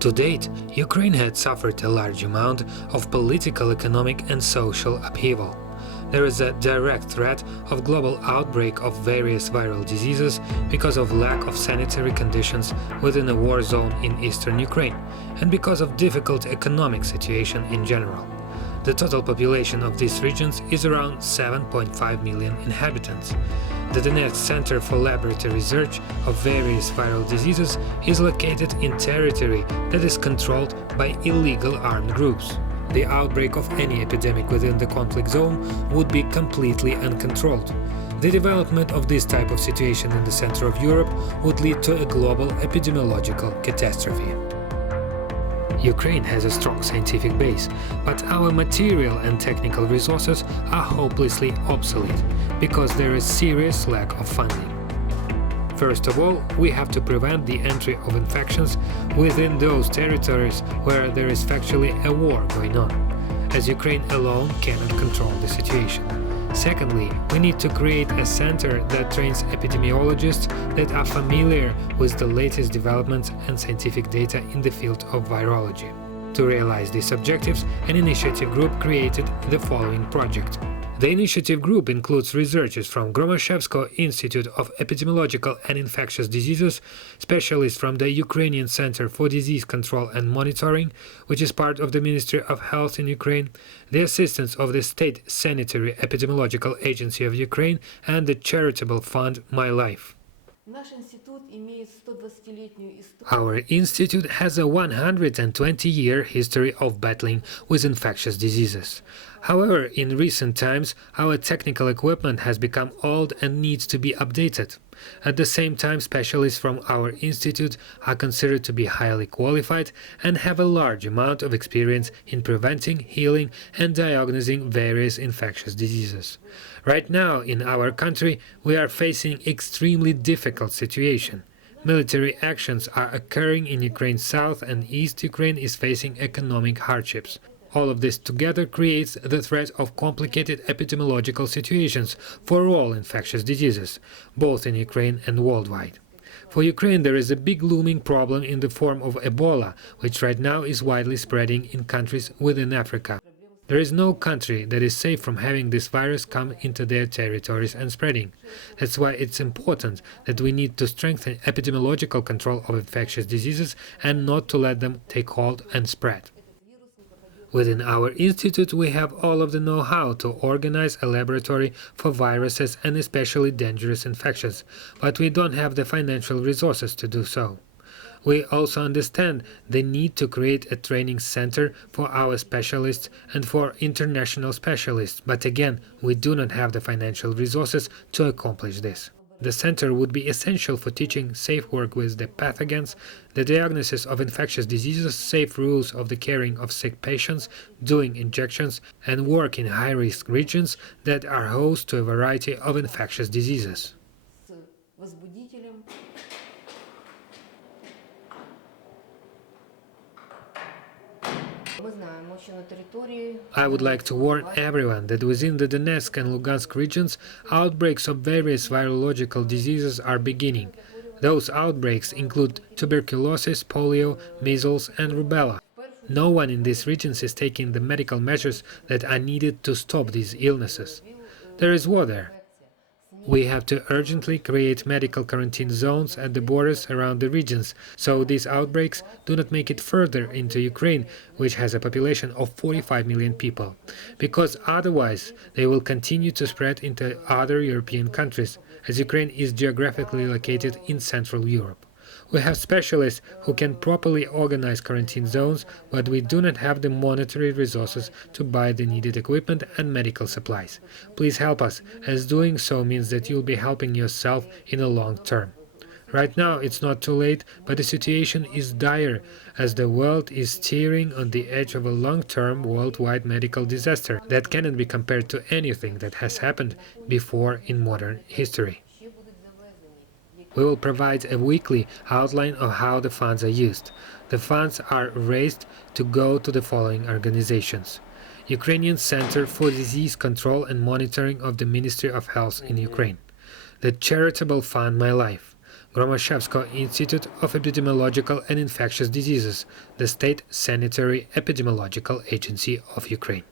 To date, Ukraine had suffered a large amount of political, economic and social upheaval. There is a direct threat of global outbreak of various viral diseases because of lack of sanitary conditions within a war zone in eastern Ukraine and because of difficult economic situation in general. The total population of these regions is around 7.5 million inhabitants. The Donetsk Center for Laboratory Research of Various Viral Diseases is located in territory that is controlled by illegal armed groups. The outbreak of any epidemic within the conflict zone would be completely uncontrolled. The development of this type of situation in the center of Europe would lead to a global epidemiological catastrophe. Ukraine has a strong scientific base, but our material and technical resources are hopelessly obsolete because there is serious lack of funding. First of all, we have to prevent the entry of infections within those territories where there is factually a war going on, as Ukraine alone cannot control the situation. Secondly, we need to create a center that trains epidemiologists that are familiar with the latest developments and scientific data in the field of virology. To realize these objectives, an initiative group created the following project. The initiative group includes researchers from Gromashevskoe Institute of Epidemiological and Infectious Diseases, specialists from the Ukrainian Center for Disease Control and Monitoring, which is part of the Ministry of Health in Ukraine, the assistants of the State Sanitary Epidemiological Agency of Ukraine, and the charitable fund My Life. Our institute has a 120-year history of battling with infectious diseases. However, in recent times, our technical equipment has become old and needs to be updated. At the same time, specialists from our institute are considered to be highly qualified and have a large amount of experience in preventing, healing and diagnosing various infectious diseases. Right now, in our country, we are facing extremely difficult situation. Military actions are occurring in Ukraine's south and east. Ukraine is facing economic hardships. All of this together creates the threat of complicated epidemiological situations for all infectious diseases, both in Ukraine and worldwide. For Ukraine, there is a big looming problem in the form of Ebola, which right now is widely spreading in countries within Africa. There is no country that is safe from having this virus come into their territories and spreading. That's why it's important that we need to strengthen epidemiological control of infectious diseases and not to let them take hold and spread. Within our institute, we have all of the know-how to organize a laboratory for viruses and especially dangerous infections, but we don't have the financial resources to do so. We also understand the need to create a training center for our specialists and for international specialists, but again, we do not have the financial resources to accomplish this. The center would be essential for teaching safe work with the pathogens, the diagnosis of infectious diseases, safe rules of the caring of sick patients, doing injections, and work in high-risk regions that are host to a variety of infectious diseases. I would like to warn everyone that within the Donetsk and Lugansk regions, outbreaks of various virological diseases are beginning. Those outbreaks include tuberculosis, polio, measles and rubella. No one in these regions is taking the medical measures that are needed to stop these illnesses. There is war there. We have to urgently create medical quarantine zones at the borders around the regions, so these outbreaks do not make it further into Ukraine, which has a population of 45 million people, because otherwise they will continue to spread into other European countries, as Ukraine is geographically located in Central Europe. We have specialists who can properly organize quarantine zones, but we do not have the monetary resources to buy the needed equipment and medical supplies. Please help us, as doing so means that you'll be helping yourself in the long term. Right now it's not too late, but the situation is dire, as the world is steering on the edge of a long-term worldwide medical disaster that cannot be compared to anything that has happened before in modern history. We will provide a weekly outline of how the funds are used. The funds are raised to go to the following organizations: Ukrainian Center for Disease Control and Monitoring of the Ministry of Health in Ukraine, the charitable fund My Life, Gromashevsko Institute of Epidemiological and Infectious Diseases, the State Sanitary Epidemiological Agency of Ukraine.